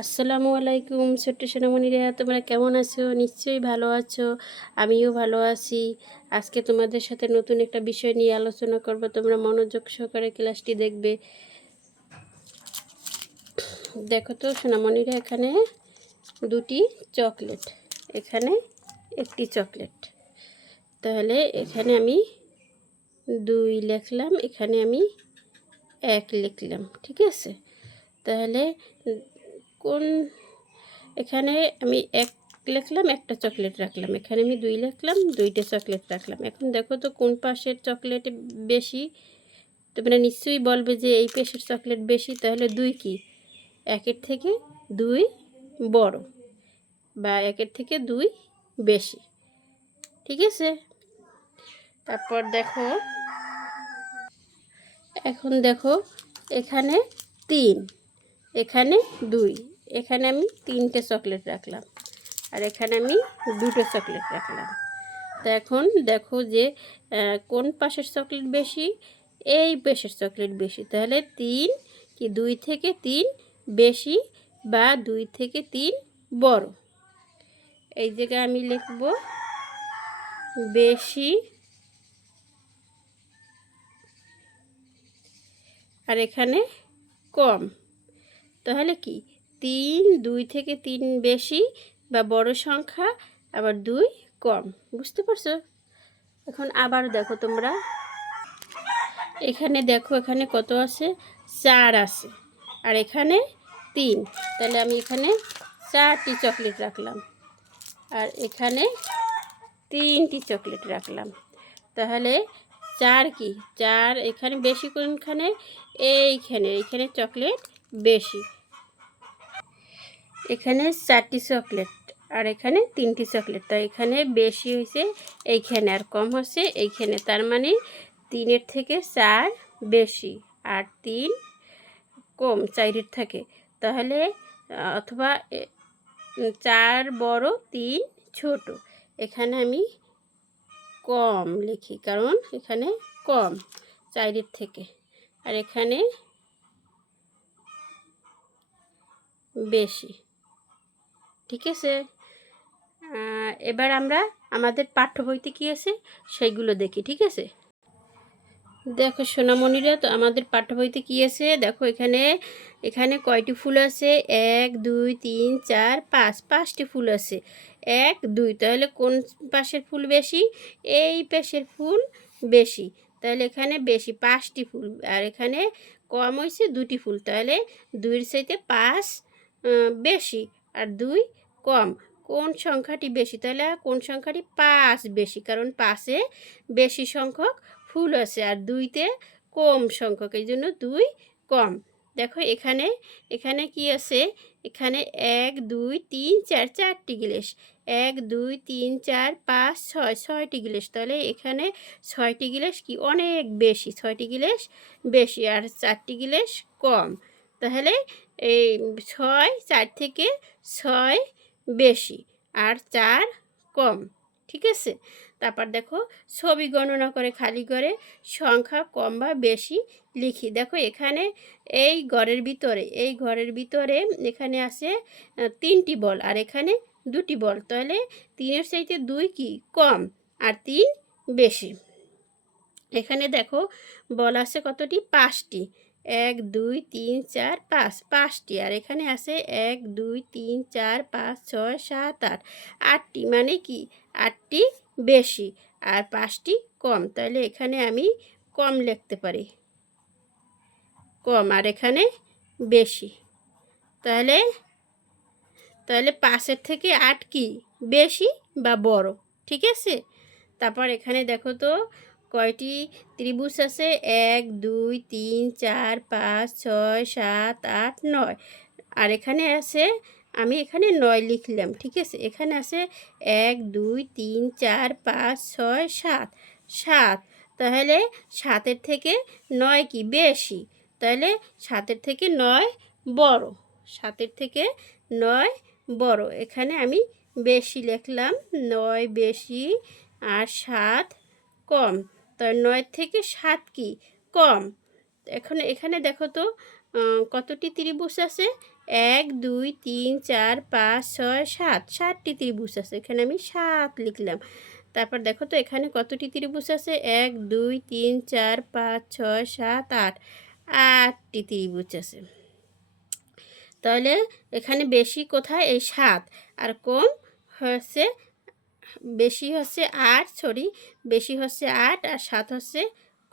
আসসালামু আলাইকুম ছোট্ট সোনামণিরা, তোমরা কেমন আছো? নিশ্চয়ই ভালো আছো। আমিও ভালো আছি। আজকে তোমাদের সাথে নতুন একটা বিষয় নিয়ে আলোচনা করব। তোমরা মনোযোগ সহকারে ক্লাসটি দেখবে। দেখো তো সোনামণিরা, এখানে দুটি চকলেট, এখানে একটি চকলেট। তাহলে এখানে আমি 2 লিখলাম, এখানে আমি 1 লিখলাম, ঠিক আছে? তাহলে কোন এখানে আমি 1 লিখলাম, একটা চকলেট রাখলাম। এখানে আমি 2 লিখলাম, 2টা চকলেট রাখলাম। এখন দেখো তো কোন পাশের চকলেট বেশি। তোমরা নিশ্চয়ই বলবে যে এই পাশের চকলেট বেশি। তাহলে 2 কি 1-এর থেকে 2 বড়, বা 1-এর থেকে 2 বেশি, ঠিক আছে? তারপর দেখো, এখন দেখো এখানে 3, এখানে 2, এখানে আমি 3টে চকলেট রাখলাম, আর এখানে আমি 2টো চকলেট রাখলাম। তো এখন দেখো যে কোন পাশের চকলেট বেশি, এই পাশের চকলেট বেশি। তাহলে 3 কি 2 থেকে 3 বেশি, বা 2 থেকে 3 বড়। এই জায়গায় আমি লিখব বেশি, আর এখানে কম। তাহলে কি 3, 2 থেকে 3 বেশি বা বড় সংখ্যা, আবার 2 কম। বুঝতে পারছো? এখন আবার দেখো তোমরা, এখানে দেখো এখানে কত আছে, 4 আছে, আর এখানে 3। তাহলে আমি এখানে 4টি চকলেট রাখলাম, আর এখানে 3টি চকলেট রাখলাম। তাহলে 4 কি 4, এখানে বেশি কোনখানে, এইখানে চকলেট বেশি। এখানে 4টি চকলেট, আর এখানে 3টি চকলেট। তাই এখানে বেশি হয়েছে এইখানে, আর কম হচ্ছে এইখানে। তার মানে 3-এর থেকে 4 বেশি, আর 3 কম 4-এর থেকে। তাহলে অথবা 4 বড়, 3 ছোট। এখানে আমি কম লিখি, কারণ এখানে কম 4-এর থেকে, আর এখানে বেশি, ঠিক আছে? এবার আমরা আমাদের পাঠ্য বইতে কী আছে সেইগুলো দেখি, ঠিক আছে? দেখো সোনামণিরা, তো আমাদের পাঠ্য বইতে কী আছে দেখো। এখানে এখানে কয়টি ফুল আছে? 1, 2, 3, 4, 5, 5টি ফুল আছে। 1, 2, তাহলে কোন পাশের ফুল বেশি? এই পাশের ফুল বেশি। তাহলে এখানে বেশি 5টি ফুল, আর এখানে কম হয়েছে 2টি ফুল। তাহলে 2-এর চাইতে 5 বেশি, আর 2 কম। কোন সংখ্যাটি বেশি? তাহলে কোন সংখ্যাটি 5 বেশি, কারণ 5-এ বেশি সংখ্যক ফুল আছে, আর 2-তে কম সংখ্যক, এই জন্য 2 কম। দেখো এখানে এখানে কি আছে? এখানে 1, 2, 3, 4, 4টি গ্লাস। 1, 2, 3, 4, 5, 6, 6টি গ্লাস। তাহলে এখানে 6টি গ্লাস কি অনেক বেশি, 6টি গ্লাস বেশি, আর 4টি গ্লাস কম। তাহলে এই 6, 4 থেকে 6 বেশি, আর 4 কম, ঠিক আছে? তারপর দেখো ছবি গণনা করে খালি করে সংখ্যা কম বা বেশি লিখি। দেখো এখানে এই ঘরের ভিতরে এখানে আছে 3টি বল, আর এখানে 2টি বল। তাহলে 3-এর চাইতে 2 কি কম, আর 3 বেশি। এখানে দেখো বল আছে কতটি? 5টি। 1, 2, 3, 4, 5, 5টি। আর এখানে আছে 1, 2, 3, 4, 5, 6, 7, 8, 8টি। মানে কি 8টি বেশি, আর 5টি কম। তাহলে এখানে আমি কম লিখতে পারি, কম, আর এখানে বেশি। তাহলে তাহলে 5-এর থেকে 8 কি বেশি বা বড়, ঠিক আছে? তারপর এখানে দেখো তো কয়টি ত্রিভুজ আছে? 1, 2, 3, 4, 5, 6, 7, 8, 9। আর এখানে আছে, আমি এখানে 9 লিখলাম, ঠিক আছে? এখানে আছে 1, 2, 3, 4, 5, 6, 7, 7। তাহলে 7-এর থেকে 9 কি বেশি। তাহলে 7-এর থেকে 9 বড়, 7-এর থেকে 9 বড়। এখানে আমি বেশি লিখলাম, 9 বেশি, আর 7 কম। তাই 9 থেকে 7 কি কম। এখন এখানে দেখো তো কতটি ত্রিভুজ আছে? 1 2 3 4 5 6 7 7টি ত্রিভুজ আছে, এখানে আমি 7 লিখলাম। তারপর দেখো তো এখানে কতটি ত্রিভুজ আছে, 1 2 3 4 5 6 7 8, 8টি ত্রিভুজ আছে। তাহলে এখানে বেশি কোথায়, এই 7, আর কম হচ্ছে, বেশি হচ্ছে 8, বেশি হচ্ছে 8 আর 7 হচ্ছে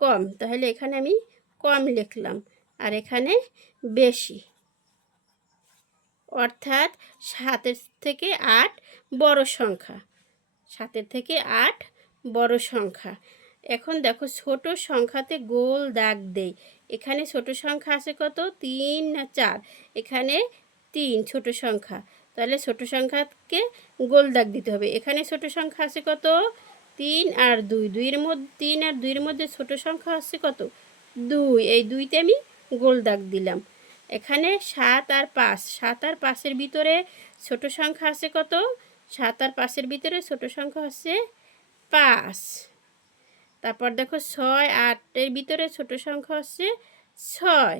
কম, তাহলে এখানে আমি কম লিখলাম, আর এখানে বেশি, অর্থাৎ 7-এর থেকে 8 বড় সংখ্যা, 7-এর থেকে 8 বড় সংখ্যা। এখন দেখো ছোট সংখ্যাতে গোল দাগ দেই। এখানে ছোট সংখ্যা আছে কত, 3 না 4, এখানে 3 ছোট সংখ্যা, তাহলে ছোট সংখ্যাকে গোল দাগ দিতে হবে। এখানে ছোট সংখ্যা আছে কত, 3 আর 2, 2-এর মধ্যে 3 আর 2-এর মধ্যে ছোট সংখ্যা আছে কত, 2, এই 2তে আমি গোল দাগ দিলাম। এখানে 7 আর 5, 7 আর 5-এর ভিতরে ছোট সংখ্যা আছে কত, 7 আর 5-এর ভিতরে ছোট সংখ্যা হচ্ছে 5। তারপর দেখো 6 8-এর ভিতরে ছোট সংখ্যা হচ্ছে 6।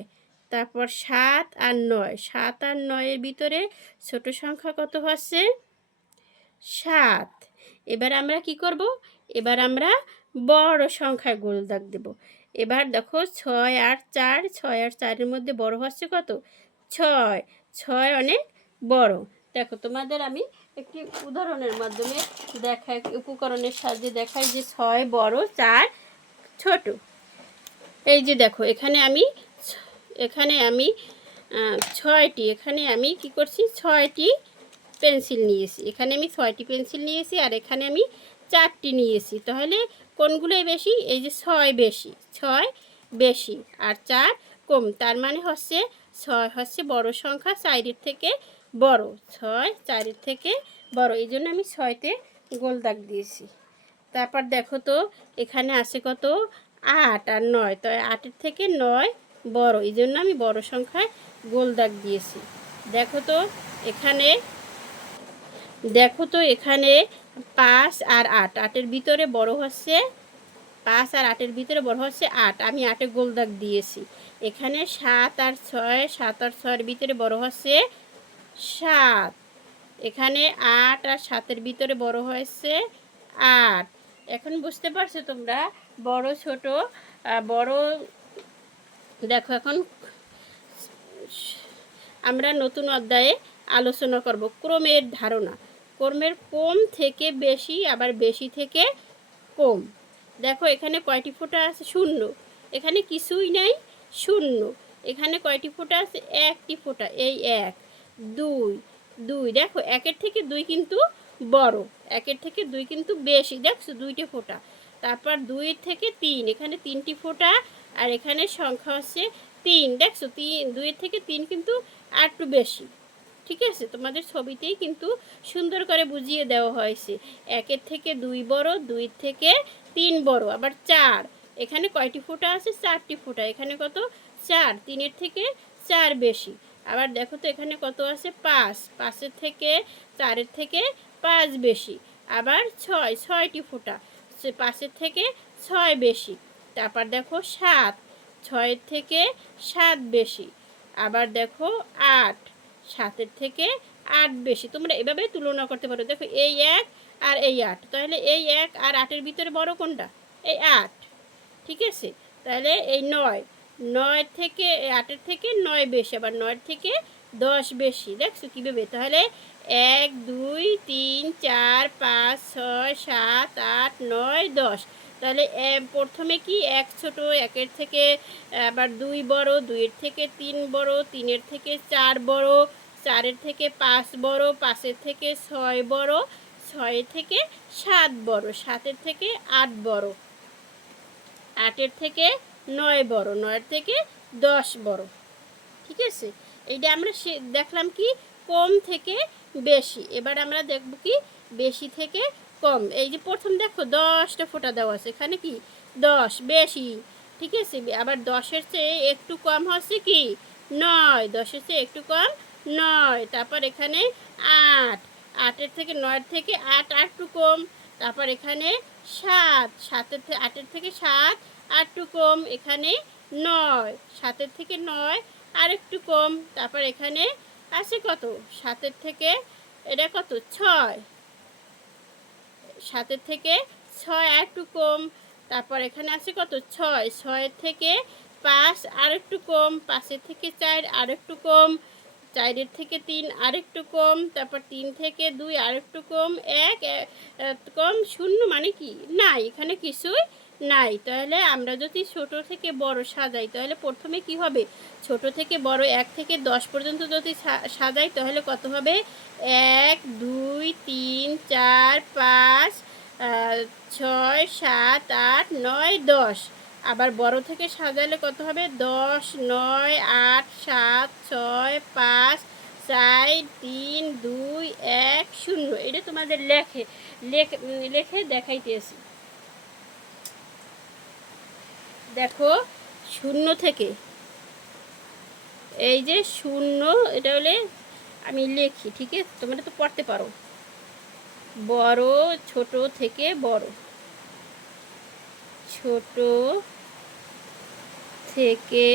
তারপর 7 আর 9, 7 আর 9-এর ভিতরে ছোট সংখ্যা কত হচ্ছে 7। এবার আমরা কি করব, এবার আমরা বড় সংখ্যায় গোল দাগ দেব। এবার দেখো 6 আর 4, 6 আর 4-এর মধ্যে বড় হচ্ছে কত, 6, 6 অনেক বড়। দেখো তোমাদের আমি একটি উদাহরণের মাধ্যমে দেখাই, উপকরণের সাহায্যে দেখাই যে 6 বড় 4 ছোট। এই যে দেখো এখানে আমি 6টি, এখানে আমি কি করছি, 6টি পেন্সিল নিয়েছি, এখানে আমি 6টি পেন্সিল নিয়েছি, আর এখানে আমি 4টি নিয়েছি। তাহলে কোনগুলোই বেশি, এই যে 6 বেশি, 6 বেশি আর 4 কম, তার মানে হচ্ছে 6 হচ্ছে বড় সংখ্যা, 4-এর থেকে বড়, 6 4-এর থেকে বড়, এই জন্য আমি 6তে গোল দাগ দিয়েছি। তারপর দেখো তো এখানে আছে কত, 8 আর 9, তো 8-এর থেকে 9 বড়, এই জন্য আমি বড় সংখ্যায় গোল দাগ দিয়েছি। দেখো তো এখানে 5 আর 8, 8-এর ভিতরে বড় হচ্ছে 5 আর 8-এর ভিতরে বড় হচ্ছে 8, আমি 8-এ গোল দাগ দিয়েছি। এখানে 7 আর 6, 7 আর 6-এর ভিতরে বড় হচ্ছে 7, এখানে 8 আর 7-এর ভিতরে বড় হয়েছে 8। এখন বুঝতে পারছো তোমরা বড় ছোট, বড়। দেখো এখন আমরা নতুন অধ্যায়ে আলোচনা করব ক্রমের ধারণা, ক্রমের কম থেকে বেশি, আবার বেশি থেকে কম। দেখো এখানে কয়টি ফোঁটা আছে, 0, এখানে কিছুই নাই, 0, এখানে কয়টি ফোঁটা আছে, 1টি ফোঁটা, এই 1 2 2, দেখো 1-এর থেকে 2 কিন্তু বড়, 1-এর থেকে 2 কিন্তু বেশি, দেখছো 2টি ফোঁটা। তারপর 2 থেকে 3, এখানে 3টি ফোঁটা, আর এখানে সংখ্যা হচ্ছে 3, দেখছো 2-এর থেকে 3 কিন্তু আর একটু বেশি। ঠিক আছে, তোমাদের ছবিতেই কিন্তু সুন্দর করে বুঝিয়ে দেওয়া হয়েছে, 1-এর থেকে 2 বড়, 2-এর থেকে 3 বড়, আবার 4, এখানে কয়টি ফোঁটা আছে, 4টি ফোঁটা, এখানে কত 4, 3-এর থেকে 4 বেশি। আবার দেখো তো এখানে কত আছে, 5, 5-এর থেকে 4-এর থেকে 5 বেশি। আবার 6, 6টি ফোঁটা, 5-এর থেকে 6 বেশি। তারপর দেখো 7, 6-এর থেকে 7 বেশি। আবার দেখো 8, 7-এর থেকে 8 বেশি। তোমরা এভাবে তুলনা করতে পারো, দেখো এই 1 আর এই 8, তাহলে এই 1 আর 8-এর ভিতরে বড় কোনটা, এই 8। ঠিক আছে, তাহলে এই 9, 9 থেকে 8-এর থেকে 9 বেশি, আবার 9-এর থেকে 10 বেশি, দেখছো কীভাবে। তাহলে 1 2 3 4 5 6 7 8 9 10, তাহলে প্রথমে কি 1 ছোট, 1-এর থেকে আবার 2 বড়, 2-এর থেকে 3 বড়, 3-এর থেকে 4 বড়, 4-এর থেকে 5 বড়, 5-এর থেকে 6 বড়, 6-এর থেকে 7 বড়, 7-এর থেকে 8 বড়, 8-এর থেকে 9 বড়, 9-এর থেকে 10 বড়। ঠিক আছে, এইটা আমরা দেখলাম কি কম থেকে বেশি। এবার আমরা দেখব কি বেশি থেকে কম। এই যে প্রথম দেখো 10টা ফোঁটা দেওয়া আছে, এখানে কি 10 বেশি। ঠিক আছে, আবার 10-এর চেয়ে একটু কম হচ্ছে কি 9, 10-এর চেয়ে একটু কম 9। তারপর এখানে 8, 8-এর থেকে 9-এর থেকে 8 আর একটু কম। তারপর এখানে 7, 8-এর থেকে 7 আর একটু কম। এখানে 9, 7-এর থেকে 9 আর একটু কম। তারপর এখানে আছে কত, 7-এর থেকে এটা কত 6, 7-এর থেকে 6 একটু কম। তারপর এখানে আছে কত 6, 6-এর থেকে 5 আর একটু কম, 5-এর থেকে 4 আর একটু কম, 4-এর থেকে 3 আর একটু কম, তারপর 3 থেকে 2 আর একটু কম, 1 কম, 0 মানে কি নাই, এখানে কিছুই নাই। তাহলে আমরা যদি ছোট থেকে বড় সাজাই তাহলে প্রথমে কি হবে, ছোট থেকে বড় 1 থেকে 10 পর্যন্ত যদি সাজাই তাহলে কত হবে, 1 2 3 4 5 6 7 8 9 10। আবার বড় থেকে সাজালে কত হবে, 10 9 8 7 6 5 4 3 2 1 0। এটা তোমাদের লেখে দেখাইতেছি। দেখো 0 থেকে, এই যে 0, এটা হলে আমি লিখি, ঠিক আছে, তোমরা তো পড়তে পারো। বড়, ছোট থেকে বড়, ছোট থেকে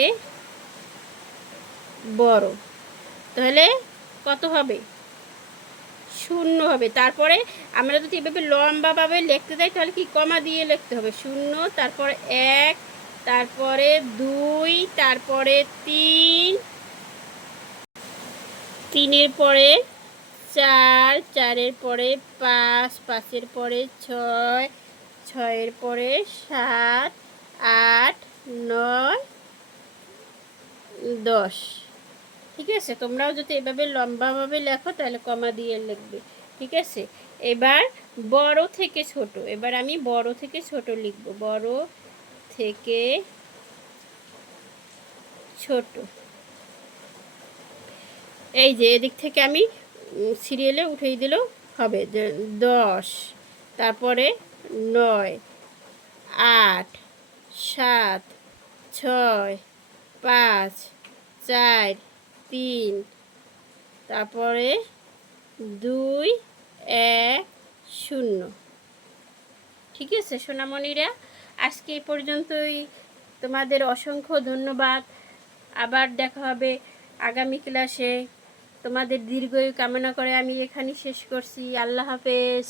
বড়, তাহলে কত হবে, 0 হবে। তারপরে আমরা যদি এভাবে লম্বাভাবে লিখতে যাই তাহলে কি কমা দিয়ে লিখতে হবে, 0, তারপরে 1, তারপরে 2, তারপরে 3, 3-এর পরে 4, 4-এর পরে 5, 5-এর পরে 6, 6-এর পরে 7, 8, 9, 10। ঠিক আছে, তোমরাও যদি এভাবে লম্বাভাবে লেখো তাহলে কমা দিয়ে লিখবে, ঠিক আছে। এবার বড় থেকে ছোট, এবার আমি বড় থেকে ছোট লিখব, বড় থেকে ছোট। এই যে এদিক থেকে আমি সিরিয়ালে উঠিয়ে দিলেও হবে, যে 10, তারপরে 9 8 7 6 5 4 3, তারপরে 2 1 0। ঠিক আছে সোনামণিরা, আজকে এই পর্যন্তই। তোমাদের অসংখ্য ধন্যবাদ। আবার দেখা হবে আগামী ক্লাসে। তোমাদের দীর্ঘায়ু কামনা করে আমি এখানে শেষ করছি। আল্লাহ হাফেজ।